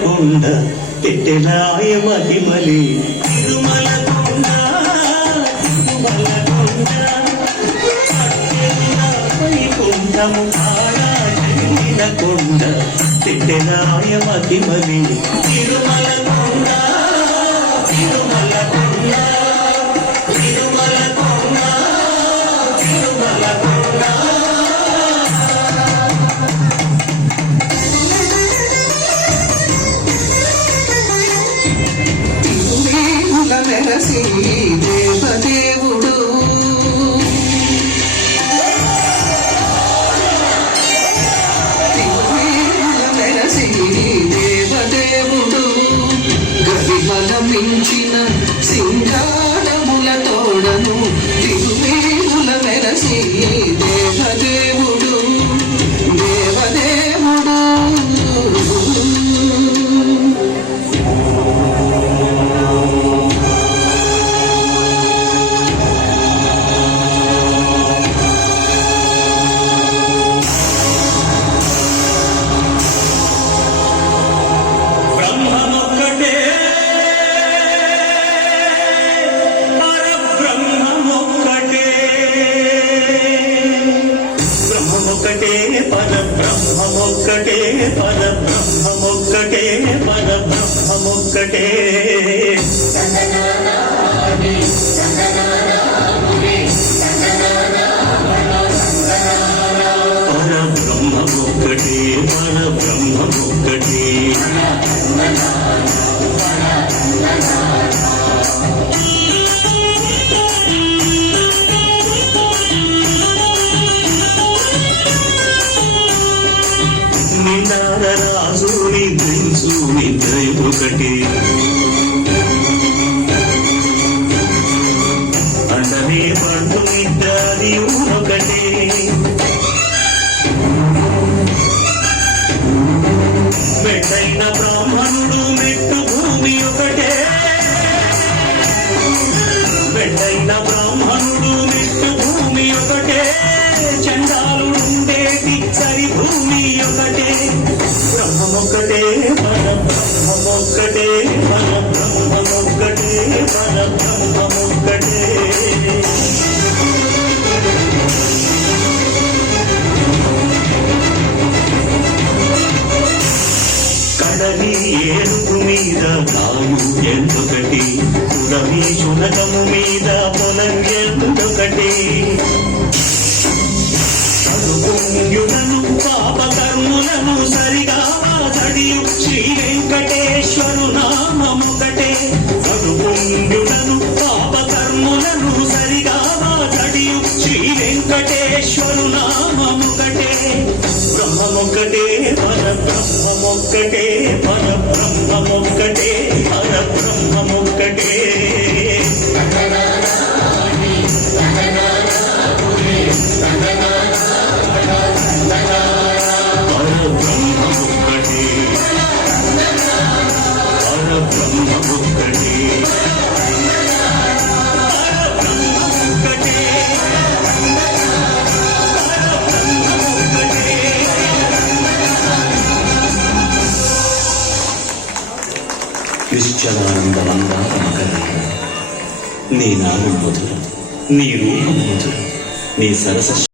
కొండ పెట్టెలాయ మహిమలి తిరుమల కొండ తిరుమల కొండ వైకుంఠము కాళ కొండ పెట్టెలాయ మహిమలి తిరుమల కొండ తిరుమల కొండ తిరుమల కొండ తిరుమల కొండ వెరసి దేవదేవుడు వెరసి దేవదేవుడు గరిమల మించిన సింగారముల తోడను తిరువేముల వెరసి దేవదేవుడు దేవదేవుడు బ్రహ్మమొక్కటే పరబ్రహ్మమొక్కటే పరబ్రహ్మమొక్కటే పరబ్రహ్మమొక్కటే పరబ్రహ్మమొక్కటే పరబ్రహ్మమొక్కటే రాజు నిద్రించు నిద్ర ఒకటి అండనే పండు నిద్ర అది ఒకటే మెట్టైన బ్రాహ్మణుడు మెట్టు భూమి ఒకటే మెట్టైన బ్రాహ్మణుడు మెట్టు భూమి ఒకటే చండాలుండేటి సరి భూమి ఒకటే బ్రహ్మమొక్కటే పరబ్రహ్మమొక్కటే పరబ్రహ్మమొక్కటే పరబ్రహ్మమొక్కటే కడలి ఏనుగు మీద కాలు ఎంతొకటి కుడమి శునకము మీద పొలం ఎంతొకటి పుణ్యులను పాపకర్ములను సరిగా వాసడియు శ్రీ వెంకటేశ్వరు నామముకటే పుణ్యులను పాపకర్ములను సరిగా వాసడియు శ్రీ వెంకటేశ్వరు నామముకటే బ్రహ్మమొక్కటే పరబ్రహ్మమొక్కటే పరబ్రహ్మమొక్కటే పరబ్రహ్మమొక్కటే నిశ్చలానందమందాపమకరే నీ నామం మధురం నీ రూపం మధురం నీ సరస